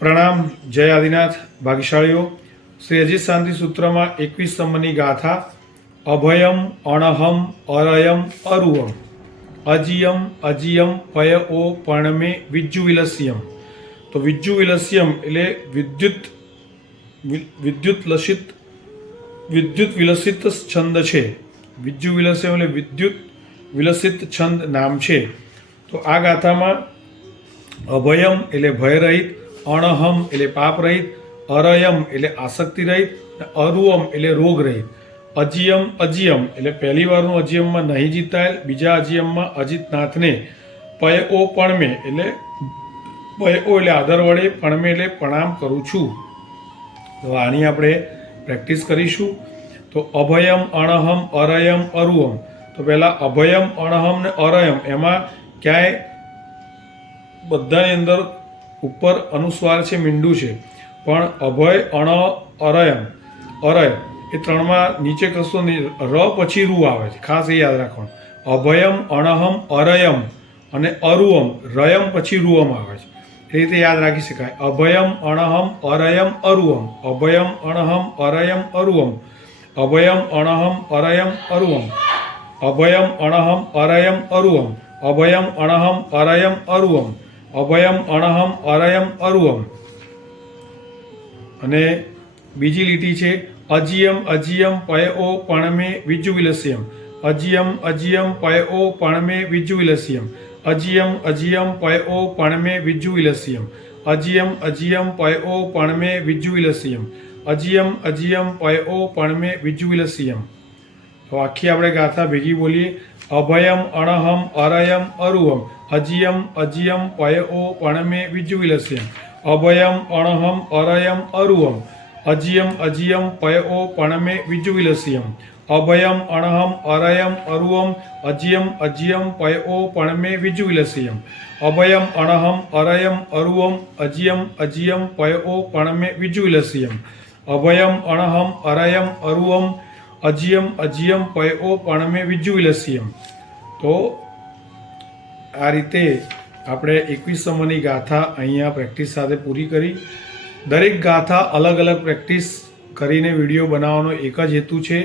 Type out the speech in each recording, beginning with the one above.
પ્રણામ, જય આદિનાથ ભાગ્યશાળીઓ। શ્રી અજીત શાંતિ સૂત્રમાં 21 સ્તંભની ગાથા। અભયમ અણહમ અરયમ અરુવમ અજીયમ અજીયમ પય ઓ પણમે વિજ્જુ વિલસ્યમ। તો વિજ્જુ વિલસ્યમ એટલે વિદ્યુત વિલસિત છંદ છે। વિજ્જુ વિલસ્યમ એટલે વિદ્યુત વિલસિત છંદ નામ છે। તો આ ગાથામાં અભયમ એટલે ભયરહિત, અણહમ એટલે પાપ રહિત, અરયમ એટલે આસક્તિ રહિત, અરુવમ એટલે રોગ રહિત, અજીયમ અજીયમ એટલે પહેલી વારનું અજીયમમાં નહીં જીતાયેલ, બીજા અજીયમમાં અજીતનાથને પય ઓ પણમે એટલે પય ઓ એટલે આદર વડે, પણમે એટલે પ્રણામ કરું છું। તો આની આપણે પ્રેક્ટિસ કરીશું। તો અભયમ અણહમ અરયમ અરુવમ। તો પહેલાં અભયમ અણહમ ને અરયમ એમાં ક્યાંય બધાની અંદર ઉપર અનુસ્વાર છે, મીંડું છે, પણ અભય અણ અરયમ અરય એ ત્રણમાં નીચે કશું નહીં, ર પછી રૂ આવે છે, ખાસ એ યાદ રાખવાનું। અભયમ અણહમ અરયમ અને અરુવમ રયમ પછી રૂવમ આવે છે, એ રીતે યાદ રાખી શકાય। અભયમ અણહમ અરયમ અરુવમ, અભયમ અણહમ અરયમ અરુવમ, અભયમ અણહમ અરયમ અરુવમ, અભયમ અણહમ અરયમ અરુવમ, અભયમ અણહમ અરયમ અરુવમ, અભયમ અણહમ અરયમ અરુવમ। અને બીજી લીટી છે અજીયમ અજીયમ પય ઓ પણમે વિજ્જુ વિલસ્યમ, અજીયમ અજીયમ પય ઓ પણમે વિજ્જુ વિલસ્યમ, અજીયમ અજીયમ પય ઓ પણમે વિજ્જુ વિલસ્યમ, અજીયમ અજીયમ પય ઓ પણમે વિજ્જુ વિલસ્યમ, અજીયમ અજીયમ પય ઓ પણમે વિજ્જુ વિલસ્યમ। તો આખી આપણે ગાથા ભેગી બોલીએ। અભયમ અણહમ અરયમ અરુવમ, અજીયમ અજીયમ પય ઓ પણમે વિજ્જુ વિલસ્યમ, અભયમ અણહમ અરયમ અરુવમ, અજીયમ અજીયમ પય ઓ પણમે વિજ્જુ વિલસ્યમ, અભયમ અણહમ અરયમ અરુવમ, અજીયમ અજીયમ પય ઓ પણમે વિજ્જુ વિલસ્યમ, અભયમ અણહમ અરયમ અરુવમ, અજીયમ અજીયમ પય ઓ પણમે વિજ્જુ વિલસ્યમ, અભયમ અણહમ અરયમ અરુવમ, અજીયમ અજીયમ પય ઓ પણમે વિજ્જુ વિલસ્યમ। તો આ રીતે આપણે 21 સ્તંભની ગાથા અહીંયા પ્રેક્ટિસ સાથે પૂરી કરી। દરેક ગાથા અલગ અલગ પ્રેક્ટિસ કરીને વિડીયો બનાવવાનો એક જ હેતુ છે।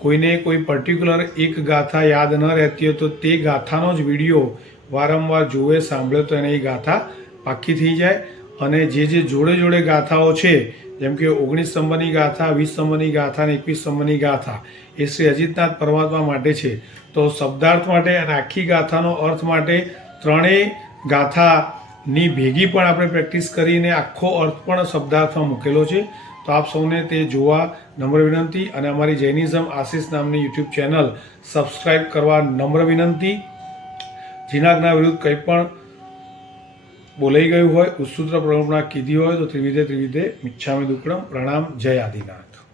કોઈને કોઈ પર્ટિક્યુલર એક ગાથા યાદ ન રહેતી હોય તો તે ગાથાનો જ વિડીયો વારંવાર જોવે, સાંભળે તો એને એ ગાથા પાક્કી થઈ જાય। અને જે જોડે જોડે ગાથાઓ છે, જેમ કે 19 સ્તંભની ગાથા, 20 સ્તંભની ગાથા અને 21 સ્તંભની ગાથા, એ શ્રી અજીતનાથ પરમાત્મા માટે છે। તો શબ્દાર્થ માટે અને આખી ગાથાનો અર્થ માટે ત્રણેય ગાથાની ભેગી પણ આપણે પ્રેક્ટિસ કરીને આખો અર્થ પણ શબ્દાર્થમાં મૂકેલો છે। તો આપ સૌને તે જોવા નમ્ર વિનંતી, અને અમારી જૈનિઝમ આશીષ નામની યુટ્યુબ ચેનલ સબસ્ક્રાઈબ કરવા નમ્ર વિનંતી। જીનાજ્ઞા વિરુદ્ધ કંઈ પણ બોલાઈ ગયું હોય, ઉત્સુત્ર પ્રવૃત્તિ કીધી હોય તો ત્રિવિધે મિચ્છામિ દુક્કડમ। પ્રણામ, જય આદિનાથ।